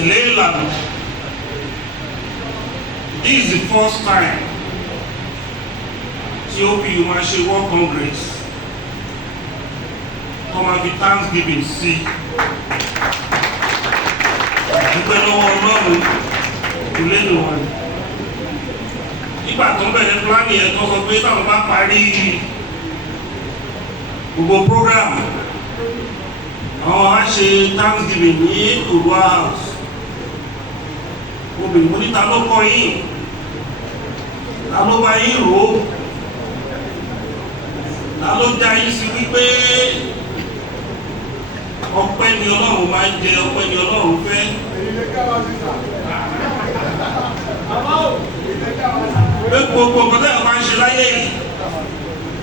tẹ̀lé ìlànà. This is the first time tí OPU máa ṣe World Congress tó máa fi Thanksgiving sí. Dúpẹ́ lọ́wọ́ Ọlọ́run kò lẹ́nu wọn. Nígbà tó ń bẹ̀rẹ̀ pláàni ẹ̀ tó sọ pé táwọn bá parí gbogbo program àwọn á ṣe Thanksgiving ní Yoruba house. Obìnrin mo ní ta ló kọ́ yín, ta ló bá yín rò ó, ta ló já yín sí wípé ọpẹ́ ni Ọlọ́run máa ń jẹ, ọpẹ́ ni Ọlọ́run fẹ́. Pé gbogbo nǹkan tẹ́lẹ̀ máa ń ṣe láyé yìí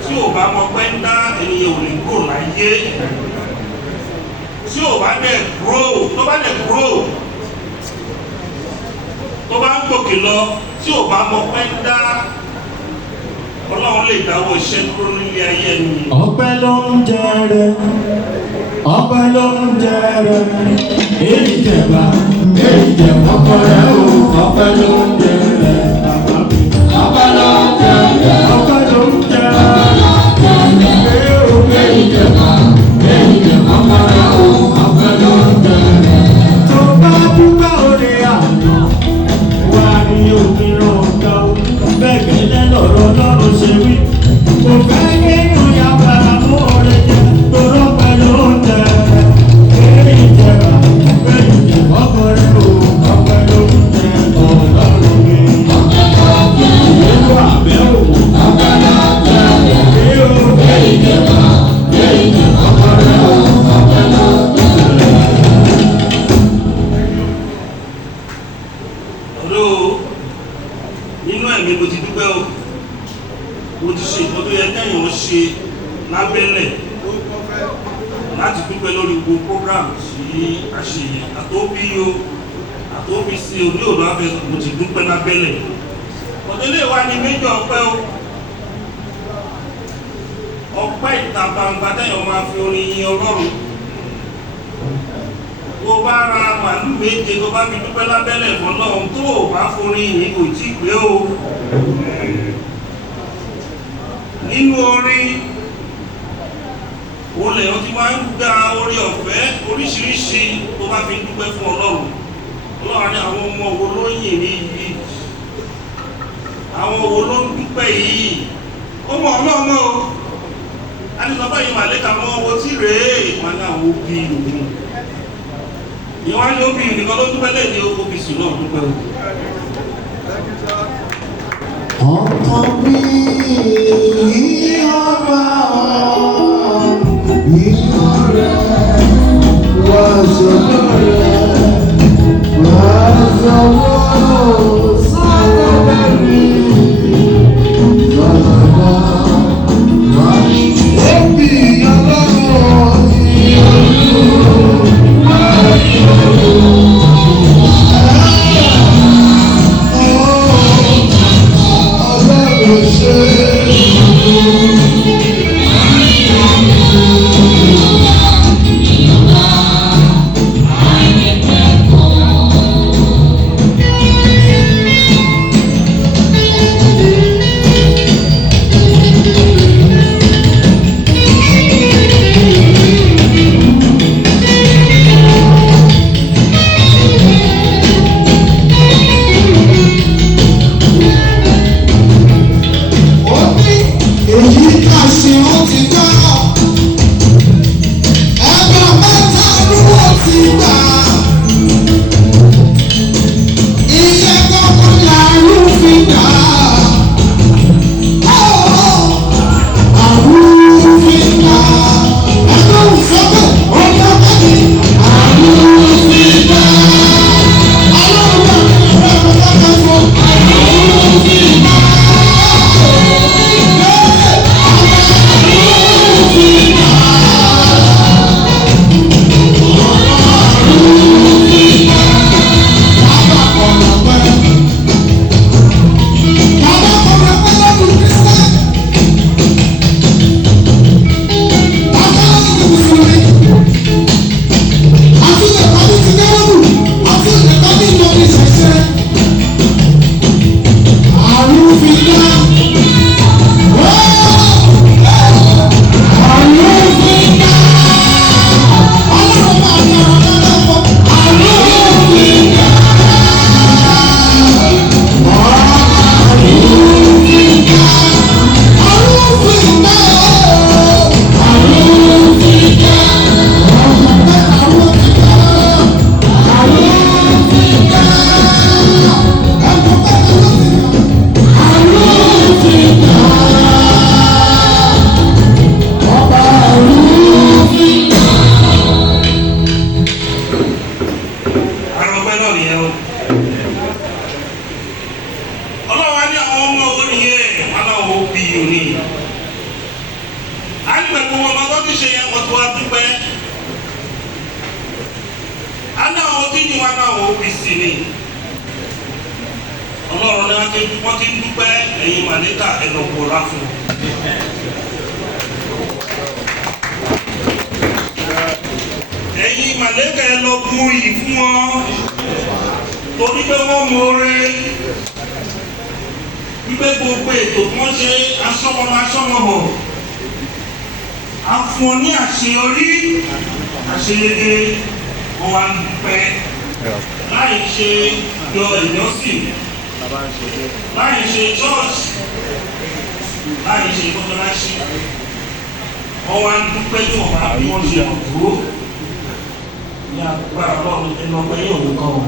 tí ò bá mọ pé ń dá ènìyàn ò lè grow láyé, tí ò bá dẹ̀ grow, tó bá dẹ̀ grow, tó bá ń gòkè lọ, tí ò bá mọ pé ń dá, Ọlọ́run lè dáwọ́ iṣẹ́ kúrò nílé ayé ẹni. Ọpẹ́ ló ń jẹrẹ, ọpẹ́ ló ń jẹrẹ, èyí jẹba, èyí jẹ ọpẹ́ rẹ o, ọpẹ́ ló ń jẹrẹ, bàbá mi. Ọpẹ́ ló ń jẹrẹ, ọpẹ́ ló ń jẹrẹ, èyí jẹba, èyí jẹ ọpẹ́ rẹ o, ọpẹ́ ló ń jẹrẹ. Tó bá dúpẹ́ orí àná, wà ní òmìnira ọ̀gá o, bẹ́ẹ̀ gẹ́gẹ́ lọ̀rọ̀ lọ́rùn ṣe wí. Kò fẹ́ nínú yàrá mú orin jẹ, tó rọ́pẹ́ ló ń jẹrẹ, èyí jẹba, èyí jẹ ọpẹ́ rẹ o, ọpẹ́ ló ń jẹ Ọlọ́run mi. Ìlú àbẹ́ òun, ọpẹ́ ló ń jẹ, èyí jẹba, èyí jẹ ọpẹ́ rẹ o, ọpẹ́ ló ń jẹ. Nínú ẹ̀mí mo ti dúpẹ́ o, mo ti ṣe ìtọ́jú yẹ kẹ́yìn ó ṣe lábẹ́lẹ̀ láti dúpẹ́ lórí gbogbo program tí a ṣe àtòbíyó àtòbísí oní òdò afẹ́ mo ti dúpẹ́ lábẹ́lẹ̀. Ọ̀dẹ́lẹ̀ wa ni méjì ọpẹ́ o, ọpẹ́ ìta gbangba tẹ́yàn máa fi orin yin Ọlọ́run. Tó bá ra màálù méje tó bá fi dúpẹ́ lábẹ́lẹ̀ fún Ọlọ́run tó o bá forin yìí kò tí pé o. Nínú orin olè wọn ti máa ń gba orí ọ̀fẹ́ oríṣiríṣi tó bá fi dúpẹ́ fún Ọlọ́run. Ọlọ́run ní àwọn ọmọ wo ló yìn ní yìí, àwọn wo ló ń dúpẹ́ yìí, ó mọ Ọlọ́run o. A ní sọ́bà yìí màlẹ́kà mọ́ owó tí rèé wọn ní àwọn òbí òun. Ìwọ́n ní òbí nìkan ló dúpẹ́ lẹ́yìn OPC náà dúpẹ́ o. Ọkàn mi ọba ìyá rẹ̀ wá sọ́dọ̀ rẹ̀ wá sọ́wọ́ sọ́dọ̀ mi sọ́dọ̀ wá òbí ọlọ́run ìyọ̀lú wá ìyọ̀lú. wá náà OPC ni Ọlọ́run ni wọ́n ti ń dúpẹ́ ẹ̀yin màlẹ́kà ẹ̀lọ́pọ̀ra fún ẹ̀yin màlẹ́kà ẹ̀lọ́pọ̀ yìí fún wọn torí pé wọ́n mọ̀ọ́rẹ́ wípé gbogbo ètò tí wọ́n ṣe aṣọ́mọbọ̀ a fún ọ ní àṣeyọrí àṣeyege wọn wá ń dúpẹ́ láì ṣe yọ ìjọsìn láì ṣe church láì ṣe mọ́ṣáláṣí wọn wá ń dúpẹ́ tí wọ́n bá bí wọ́n ṣe ọ̀dọ́ ní agbára Ọlọ́run ẹnu ọpẹ́ yóò ní kàn ó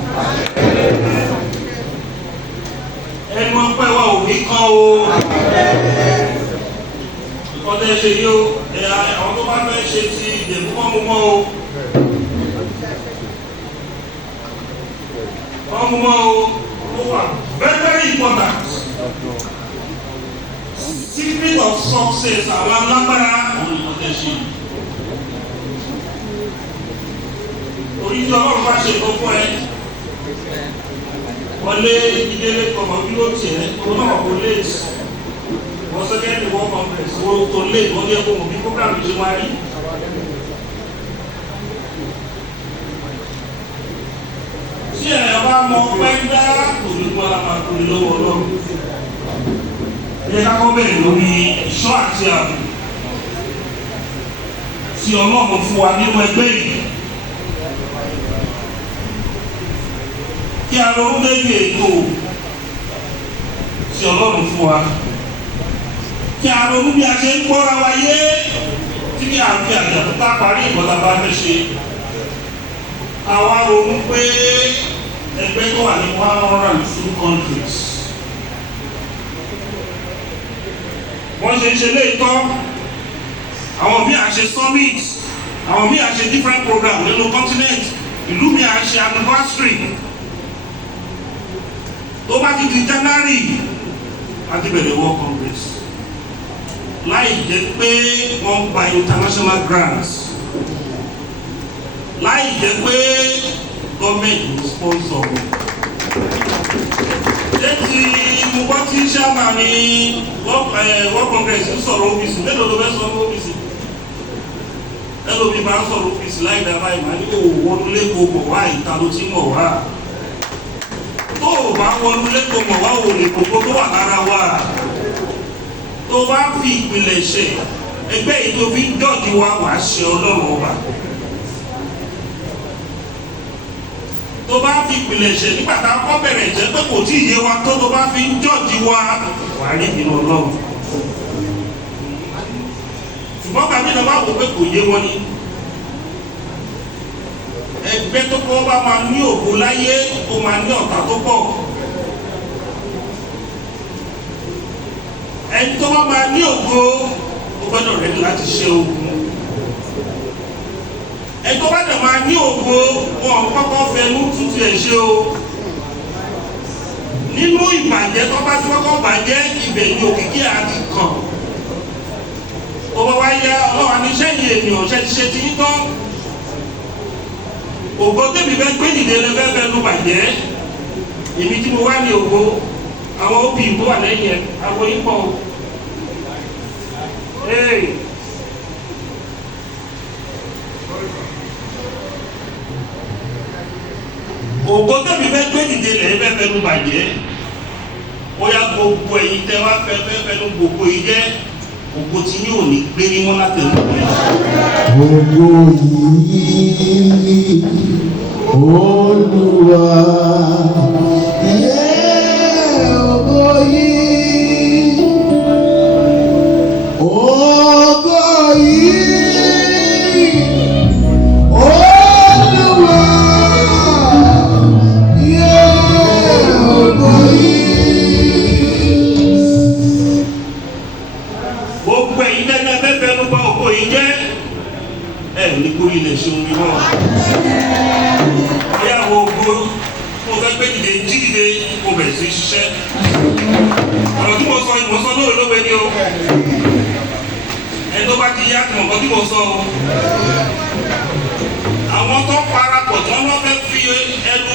ẹnu ọpẹ́ wa ò ní kàn ó ìkọ́tẹ́ ṣe yóò àwọn tó bá fẹ́ ṣe ti ìdẹ̀kú kọ́ mú mọ́ o wọ́n mú mọ́ o ó wà very very important secret of success àwọn alágbára àwọn ìkọ́tẹ́ ṣe orí tí Ọlọ́run bá ṣe ìkọ́ fún ẹ wọlé ìdílé kọ̀mọ̀ bí ó tiẹ̀ tó náà kò léèsì wọ́n sẹ́kẹ́ndì wọ́n congress wọ́n tó lé wọ́n yẹ kó wọ́n bí program ṣe wá rí. tí ẹ̀ bá mọ pẹ́ńdá òdìgbò àmàkù lọ́wọ́ lọ́rùn ẹ ká kọ́ bẹ̀rẹ̀ lórí ìṣọ́ àti ààbò tí Ọlọ́run fún wa nínú ẹgbẹ́ yìí kí a ronú lórí ètò tí Ọlọ́run fún wa kí a ronú bí a ṣe ń gbọ́ra wa yé tí kí a fi àjàtú ká parí ìbọ̀lá bá fẹ́ ṣe àwa ronú pé ẹgbẹ́ tó wà ní 102 countries wọ́n ṣe ń ṣe léètọ́ àwọn bí a ṣe summit àwọn bí a ṣe different program nínú continent ìlú mi a ṣe anniversary tó bá ti di January àti bẹ̀rẹ̀ World Congress láì jẹ́ pé wọ́n gba international grants láì jẹ́ pé gọ́ọ̀mẹ̀ntì sponsor létí mo gbọ́ tí sábà ní World Congress ń sọ̀rọ̀ OPC mélòó ló fẹ́ sọ̀rọ̀ OPC ẹlòmí máa ń sọ̀rọ̀ OPC láì dábàá ìmọ̀ ní òwò lẹ́kọ̀ọ́ mọ̀ wá ìta ló ti mọ̀ wá tó o bá wọnú lẹ́kọ̀ọ́ mọ̀ wá òwò lẹ́kọ̀ọ́ tó wà lára wa tó bá fi ìpìlẹ̀ ṣe ẹgbẹ́ yìí tó fi ń jọ́ọ̀dì wa wàá ṣe Ọlọ́run ọba tó bá fi ìpìlẹ̀ ṣe nígbà tá a kọ́ bẹ̀rẹ̀ jẹ́ pé kò tí ì yé wa tó bá fi ń jọ́ọ̀dì wa wàá rí ìbínú Ọlọ́run ṣùgbọ́n kàmí náà bá wò pé kò yé wọn ni ẹgbẹ́ tó kọ́ bá máa ní ògo láyé ó máa ní ọ̀tá tó pọ̀ ẹni tó bá máa ní ògo ó gbọ́dọ̀ rẹ̀ láti ṣe ogun ẹni tó bá dẹ̀ máa ní ògo wọn kọ́kọ́ fẹnu tútù ẹ̀ ṣe o nínú ìbàjẹ́ tó bá ti kọ́kọ́ bàjẹ́ ibẹ̀ ni òkìkí àti kàn ó bá wá yá ọlọ́wà ní sẹ́yìn ènìyàn ṣe ti ṣe ti ń tán ògo tẹ́mi fẹ́ gbé dìde lẹ́fẹ́ fẹ́ ló bàjẹ́ èmi tí mo wá ní ògo àwọn òbí ìbò wà lẹ́yìn ẹ̀ àwọn ipò ògo tẹ́mi fẹ́ gbé dìde lẹ́fẹ́ fẹ́ ló bàjẹ́ ó yá gbogbo ẹ̀yin tẹ́ wá fẹ́ ló gbogbo yìí jẹ́ ògo tí yóò ní gbé ní mọ́ látẹ̀lú rẹ̀. Ògo yìí Olúwa ògo yìí ògo yìí Olúwa ògo yìí. Gbogbo ẹ̀yin tẹ́lẹ̀ fẹ́fẹ́ ló bá ògo yìí jẹ́ ẹ̀ ní kúrò ilẹ̀ ṣe omi náà. Ìyàwó ògo mo fẹ́ gbé dìde jí dìde mo bẹ̀rẹ̀ sí ṣiṣẹ́. Ọ̀rọ̀ tí mo sọ lóore lówe ní o. Ẹni tó bá ti yá tìmọ̀ kan tí mo sọ o. Àwọn tó parapọ̀ tí wọ́n fẹ́ fi ẹnu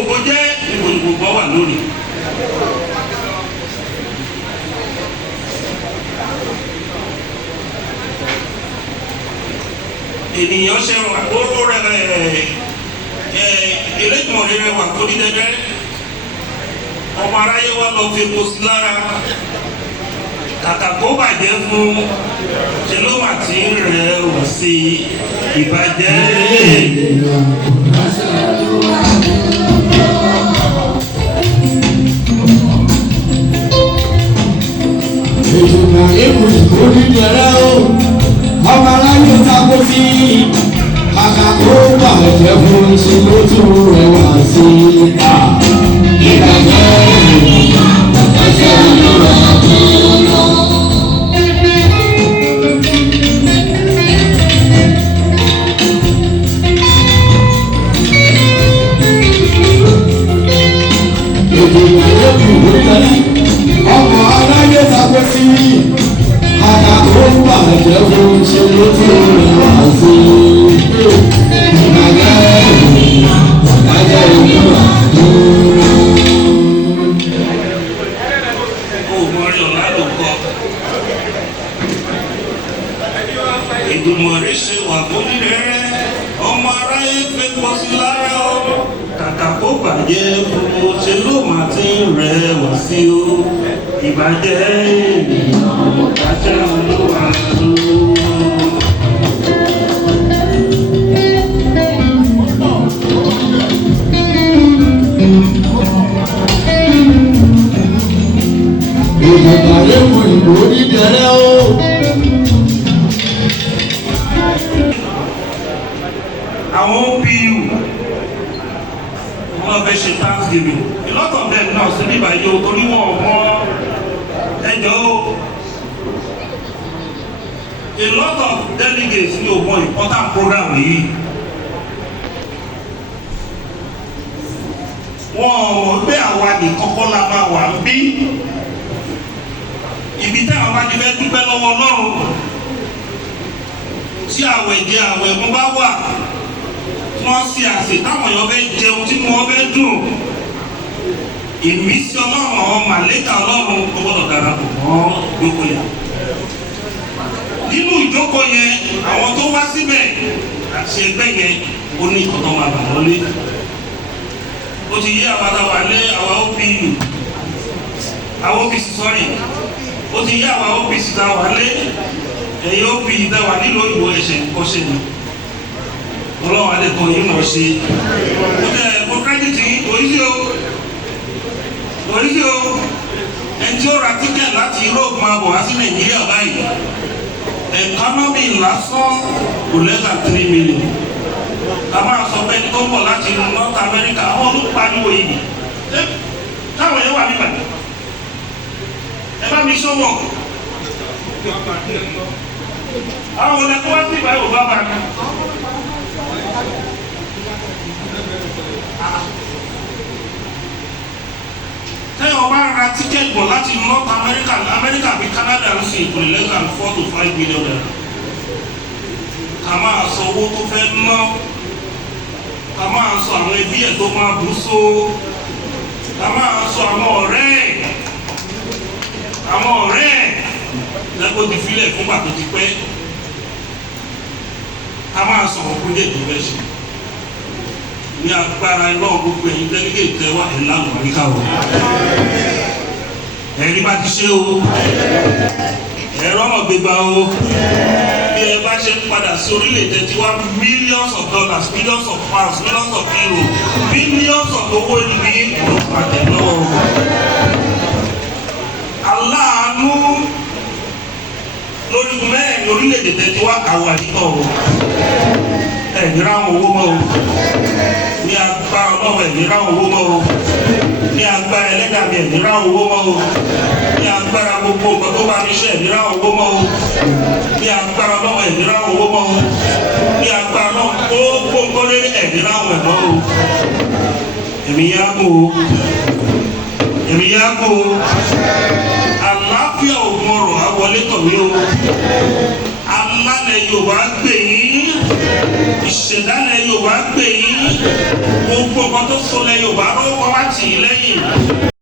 ògo jẹ́ níbo ni gbogbo wà lónìí. ènìyàn ṣe wà ó rẹ̀ eléjìmọ̀ rẹ̀ wà tó ní dẹ́dẹ́ ọmọ aráyé wa lọ fi epo sí lára kàkà kó bàjẹ́ fún ṣe ló mà ti ń rẹ̀ wọ̀ sí ìbàjẹ́ ènìyàn. Èjòkà èkó ìkórè jẹrẹ o, ọmọ aráyé tako sí i, kàkà kó bàjẹ́ fún ṣe ló tún rẹwà sí i. Ìbàjẹ́ ènìyàn ẹsẹ̀ olúwa dúró. Èjòkà èkó ìkórè jẹrẹ ọmọ aráyé tako sí i, kàkà kó bàjẹ́ fún ṣe ló tún rẹwà sí i. Ìbàjẹ́ ènìyàn ẹsẹ̀ olúwa dúró. Èdùmàrè ṣe wà fún rẹ̀ ọmọ aráyé fẹ́ pọ̀ sí lára o kàkà kó bàjẹ́ gbogbo ṣe ló máa ti ń rẹ̀ wá sí o ìbàjẹ́ ènìyàn ìbàjẹ́ olúwa tó. Èjòkà èkó ìkórè jẹrẹ o. Àwọn OPU wọ́n fẹ́ ṣe Thanksgiving a lot of them náà sí nígbà yìí o torí wọn mọ ẹjọ́ o a lot of delegates ní o mọ important program yìí wọ́n mọ̀ pé àwa nìkan kọ́ la máa wà ń bí ibi táwọn bá ti fẹ́ dúpẹ́ lọ́wọ́ Ọlọ́run tí àwẹ̀ jẹ àwẹ̀ mú bá wà wọ́n sì àsè táwọn èèyàn fẹ́ jẹun tí wọ́n fẹ́ dùn ìmísí Ọlọ́run àwọn màlẹ́kà Ọlọ́run tó gbọ́dọ̀ darapọ̀ mọ́ ìjókòó yẹn nínú ìjókòó yẹn àwọn tó wá síbẹ̀ àti ẹgbẹ́ yẹn ó ní ìkọ̀tọ̀ máa bà wọlé ó ti yé àwọn àtàwà lé àwọn OPU àwọn OPC sọ́rí ó ti yé àwọn OPC táwà lé ẹ̀yẹ OPU táwà nílò ìwò ẹ̀ṣẹ̀ kọ́ṣẹ́ ni ọlọ́run alẹ́ kan yìí mọ̀ ṣe ó tẹ ẹ̀kọ́ kírẹ́dìtì oríṣi o ẹni tí ó ra tíkẹ̀ láti Europe máa bọ̀ wá sí Nàìjíríà báyìí ẹ̀kọ́nọ́mì lásán kò lẹ́sà 3 million ká máa sọ pé tó ń bọ̀ láti North America àwọn olùpariwo yìí táwọn yẹn wà nígbà ẹ bá mi sọ́wọ́ àwọn ọ̀lẹ́kọ́ wá sí ìbáyìí ò bá bá mi. Tẹ́yọ̀ bá ra tíkẹ́ẹ̀tì bọ̀ láti North America bí Canada ń sìn ìpò less than 4 to 5 million naira. Ká máa sọ owó tó fẹ́ ná, ká máa sọ àwọn ẹbí ẹ̀ tó máa bú só, ká máa sọ àwọn ọ̀rẹ́ lẹ́gbọ́n ti filẹ̀ fún pàtó ti pẹ́, ká máa sọ ọ̀pọ̀ jẹ́ tó fẹ́ ṣe. Ní agbára iná gbogbo ẹ̀yin délégéètì tẹ́wà ẹ̀ lánàá àríkà wọ̀. Ẹ̀rí bá ti ṣe o, ẹ̀rọ ọmọ gbégbá o, bí ẹ bá ṣe ń padà sí orílẹ̀-èdè tí wá millions of dollars, millions of pounds, millions of euros, billions of owó ní ìpàdé lọ́wọ́. Aláàánú lórí mẹ́rin orílẹ̀-èdè tẹ́tí wá àwọn àdìgbò o. Ẹ̀dìrá àwọn owó mọ́ o. Ní agbára ọlọ́wọ́ ẹ̀dìrá àwọn owó mọ́ o. Ní agbára ẹlẹ́dàbí ẹ̀dìrá àwọn owó mọ́ o. Ní agbára gbogbo nǹkan tó bá ní iṣẹ́ ẹ̀dìrá àwọn owó mọ́ o. Ní agbára ọlọ́wọ́ ẹ̀dìrá àwọn owó mọ́ o. Ní agbára náà gbogbo nǹkan lé ẹ̀dìrá àwọn ẹ̀mọ́ o. Èmi yá kú o. Èmi yá kú o. Àlàáfíà ògùn ọ̀rọ̀ àwọlé tọ̀wé o. Alálẹ̀ Yorùbá gbè yín. ìṣẹ̀dálẹ̀ Yorùbá gbè yín gbogbo nǹkan tó sọlẹ̀ Yorùbá lọ́wọ́ wá tì í lẹ́yìn.